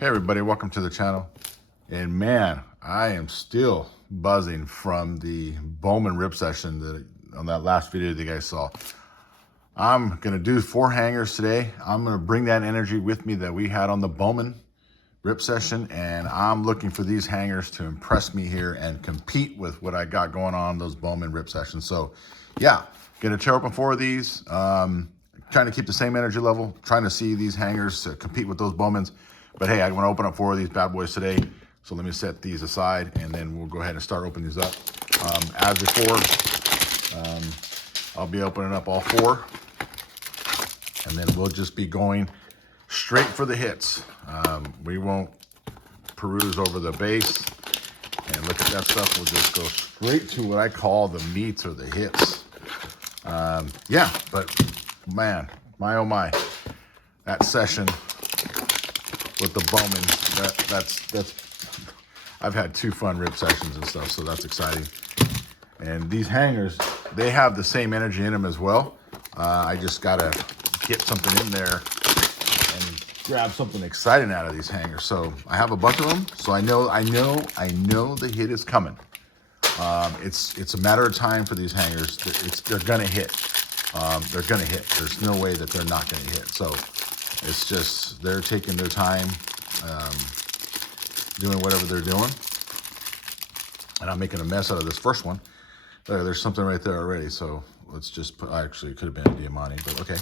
Hey everybody, welcome to the channel. And man, I am still buzzing from the Bowman rip session on that last video that you guys saw. I'm gonna do 4 hangers today. I'm gonna bring that energy with me that we had on the Bowman rip session, and I'm looking for these hangers to impress me here and compete with what I got going on those Bowman rip sessions. So yeah, gonna tear open 4 of these. Trying to keep the same energy level, trying to see these hangers to compete with those Bowmans. But hey, I want to open up 4 of these bad boys today. So let me set these aside and then we'll go ahead and start opening these up. As before, I'll be opening up all 4. And then we'll just be going straight for the hits. We won't peruse over the base and look at that stuff. We'll just go straight to what I call the meats or the hits. Yeah, but man, my oh my, that session with the Bowman, that's I've had 2 fun rip sessions and stuff, so that's exciting. And these hangers, they have the same energy in them as well. I just gotta get something in there and grab something exciting out of these hangers. So I have a bunch of them, so I know the hit is coming. It's a matter of time for these hangers. They're gonna hit. They're gonna hit. There's no way that they're not gonna hit. So it's just they're taking their time, doing whatever they're doing. And I'm making a mess out of this first one. There's something right there already. So let's just put, actually it could have been a Diamante, but okay.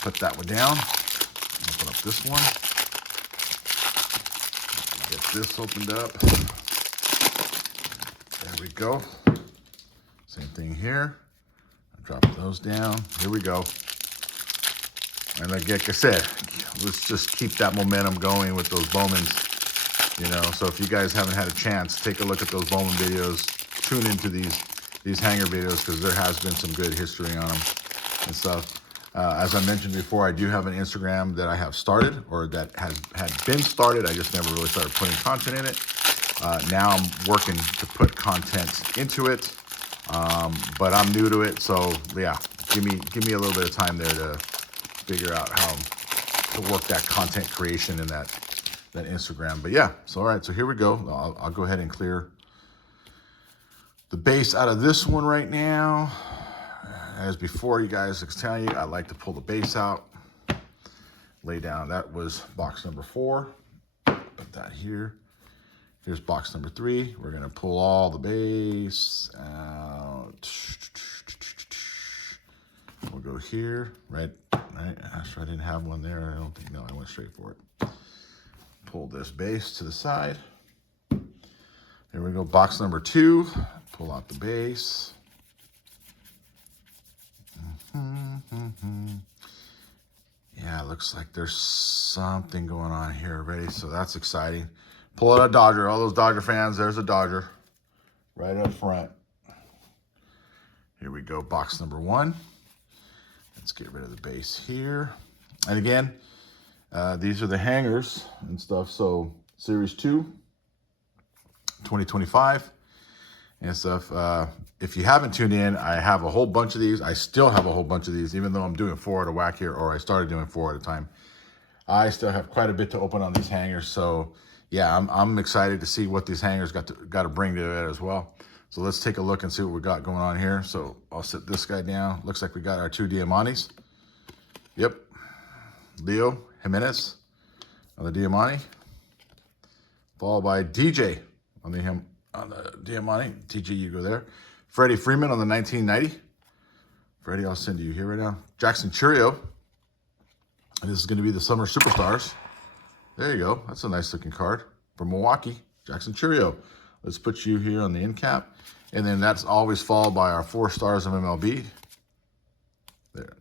Put that one down. Open up this one. Get this opened up. There we go. Same thing here. Drop those down. Here we go. And like I said, let's just keep that momentum going with those Bowmans. You know, so if you guys haven't had a chance, take a look at those Bowman videos. Tune into these hanger videos because there has been some good history on them and stuff. As I mentioned before, I do have an Instagram that I have started, or that had been started. I just never really started putting content in it. Now I'm working to put content into it, but I'm new to it, so yeah, give me a little bit of time there to figure out how to work that content creation in that Instagram. But yeah, so all right, so here we go. I'll go ahead and clear the base out of this one right now. As before, you guys, I was telling you, I like to pull the base out, lay down. That was box number 4. Put that here. Here's box number 3. We're gonna pull all the base out. We'll go here, right. Actually, I didn't have one there. I don't think, no, I went straight for it. Pull this base to the side. Here we go, box number 2. Pull out the base. Yeah, it looks like there's something going on here already, so that's exciting. Pull out a Dodger. All those Dodger fans, there's a Dodger right up front. Here we go, box number 1. Let's get rid of the base here. And again, these are the hangers and stuff. So Series 2, 2025 and stuff. If you haven't tuned in, I have a whole bunch of these. I still have a whole bunch of these, even though I'm doing 4 at a whack here, or I started doing 4 at a time. I still have quite a bit to open on these hangers. So yeah, I'm excited to see what these hangers got to bring to it as well. So let's take a look and see what we got going on here. So I'll set this guy down. Looks like we got our 2 Diamantes. Yep. Leo Jimenez on the Diamante. Followed by DJ on the Diamante. DJ, you go there. Freddie Freeman on the 1990. Freddie, I'll send you here right now. Jackson Churio. And this is going to be the Summer Superstars. There you go. That's a nice looking card from Milwaukee. Jackson Churio. Let's put you here on the end cap. And then that's always followed by our 4 stars of MLB. There.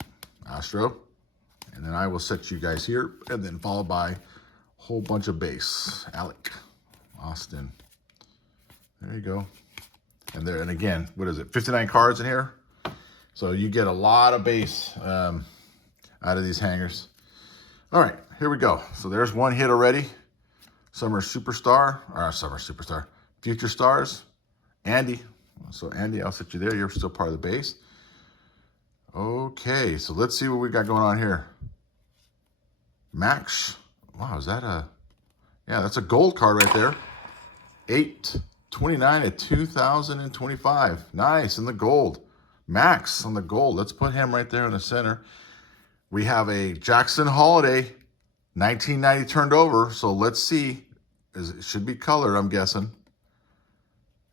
Astro. And then I will set you guys here. And then followed by a whole bunch of base. Alec. Austin. There you go. And there, and again, what is it? 59 cards in here. So you get a lot of base out of these hangers. All right, here we go. So there's 1 hit already. Summer Superstar, or Summer Superstar. Future Stars, Andy. So Andy, I'll set you there. You're still part of the base. Okay, so let's see what we got going on here. Max. Wow, is that a Yeah, that's a gold card right there. 829 of 2025. Nice, in the gold. Max on the gold. Let's put him right there in the center. We have a Jackson Holliday, 1990 turned over. So let's see. It should be colored, I'm guessing.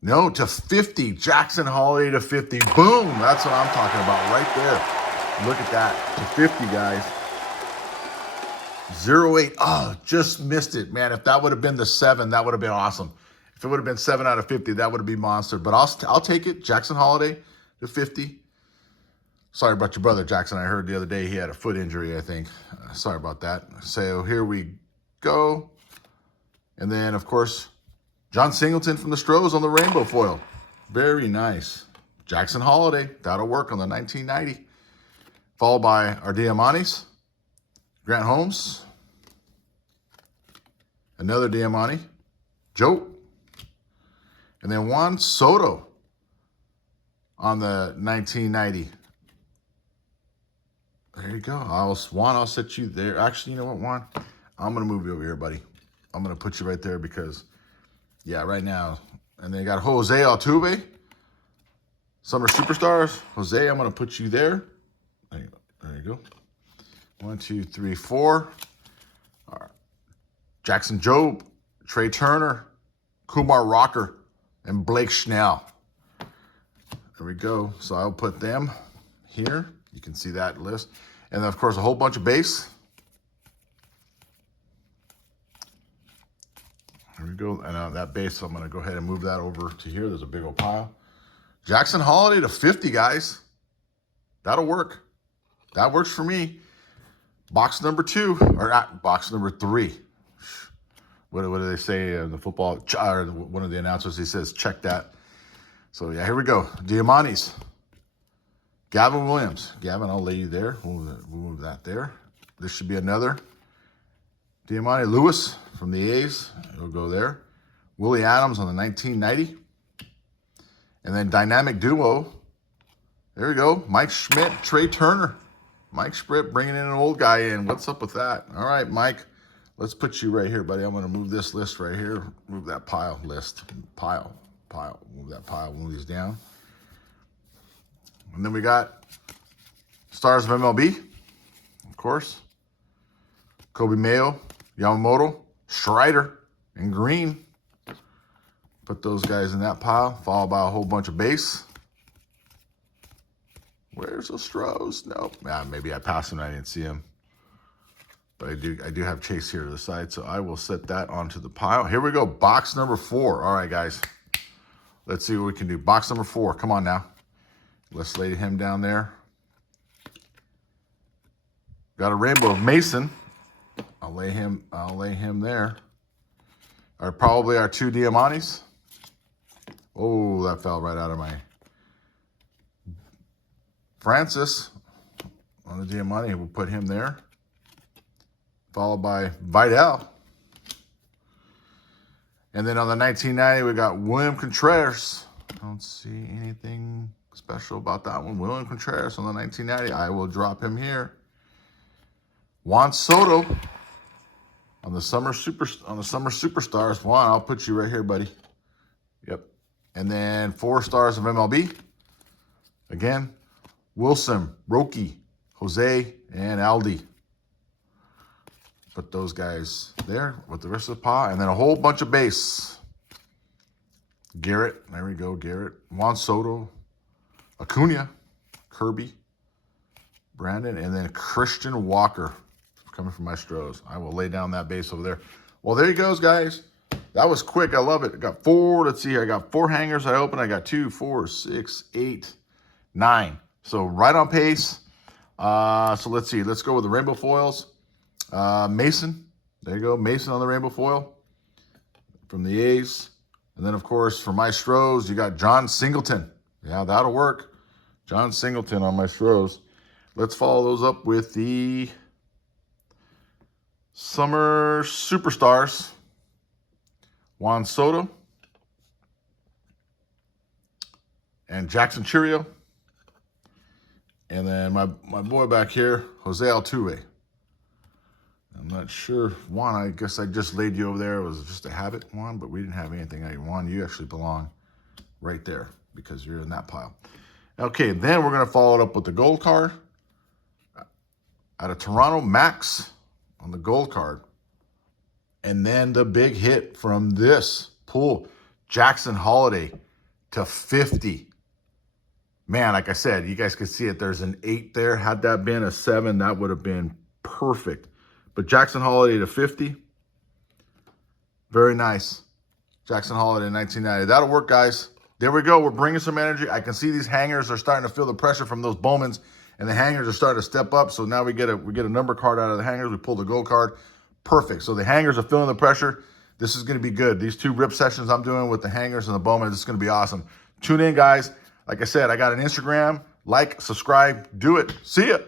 No, to 50. Jackson Holliday to 50. Boom. That's what I'm talking about right there. Look at that. To 50, guys. 08. Oh, just missed it, man. If that would have been the 7, that would have been awesome. If it would have been 7 out of 50, that would have been monster. But I'll take it. Jackson Holliday to 50. Sorry about your brother, Jackson. I heard the other day he had a foot injury, I think. Sorry about that. So here we go. And then, of course, John Singleton from the Stros on the rainbow foil. Very nice. Jackson Holliday. That'll work on the 1990. Followed by our Diamantes. Grant Holmes. Another Diamante. Joe. And then Juan Soto on the 1990. There you go. Juan, I'll set you there. Actually, you know what, Juan? I'm going to move you over here, buddy. I'm going to put you right there because, yeah, right now. And then you got Jose Altuve. Summer Superstars. Jose, I'm going to put you there. There you go. 1, 2, 3, 4. All right. Jackson Jobe, Trey Turner, Kumar Rocker, and Blake Snell. There we go. So I'll put them here. You can see that list. And then, of course, a whole bunch of base. There we go. And that base, I'm going to go ahead and move that over to here. There's a big old pile. Jackson Holliday to 50, guys. That'll work. That works for me. Box number 2, or not, box number 3. What do they say in the football? Or one of the announcers, he says, check that. So, yeah, here we go. Diamantes. Gavin Williams. Gavin, I'll lay you there. We'll move that there. This should be another. Diamante Lewis from the A's. It'll go there. Willie Adams on the 1990. And then dynamic duo. There we go. Mike Schmidt, Trey Turner. Mike Schmidt bringing in an old guy in. What's up with that? All right, Mike. Let's put you right here, buddy. I'm going to move this list right here. Move that pile list. Pile. Move that pile. Move these down. And then we got stars of MLB, of course. Kobe Mayo, Yamamoto, Strider, and Green. Put those guys in that pile, followed by a whole bunch of base. Where's the Stros? Nope. Maybe I passed him and I didn't see him. But I do have Chase here to the side, so I will set that onto the pile. Here we go, box number 4. All right, guys. Let's see what we can do. Box number 4. Come on now. Let's lay him down there. Got a rainbow of Mason. I'll lay him there. Probably our 2 Diamantes. Oh, that fell right out of my Francis on the Diamante. We'll put him there. Followed by Vidal. And then on the 1990, we got William Contreras. I don't see anything special about that one. William Contreras on the 1990. I will drop him here. Juan Soto on the summer superstars. Juan, I'll put you right here, buddy. Yep. And then 4 stars of MLB. Again, Wilson, Roki, Jose, and Aldi. Put those guys there with the rest of the pile. And then a whole bunch of base. Garrett. There we go, Garrett. Juan Soto. Acuna. Kirby. Brandon. And then Christian Walker coming from my Stros. I will lay down that base over there. Well, there you goes, guys. That was quick. I love it. I got 4. Let's see here. I got 4 hangers I opened. I got 2, 4, 6, 8, 9. So right on pace. So let's see. Let's go with the rainbow foils. Mason. There you go. Mason on the rainbow foil from the A's. And then, of course, for my Stros, you got John Singleton. Yeah, that'll work. John Singleton on my Stros. Let's follow those up with the Summer Superstars. Juan Soto. And Jackson Churio. And then my boy back here, Jose Altuve. I'm not sure. Juan, I guess I just laid you over there. It was just a habit, Juan, but we didn't have anything. Juan, you actually belong right there because you're in that pile. Okay, then we're going to follow it up with the gold card. Out of Toronto, Max on the gold card. And then the big hit from this pool, Jackson Holliday to 50. Man, like I said, you guys can see it. There's an 8 there. Had that been a 7, that would have been perfect. But Jackson Holliday to 50. Very nice. Jackson Holliday in 1990. That'll work, guys. There we go. We're bringing some energy. I can see these hangers are starting to feel the pressure from those Bowmans, and the hangers are starting to step up. So now we get a number card out of the hangers. We pull the gold card. Perfect. So the hangers are feeling the pressure. This is going to be good. These 2 rip sessions I'm doing with the hangers and the Bowman, this is going to be awesome. Tune in, guys. Like I said, I got an Instagram. Like, subscribe, do it. See ya.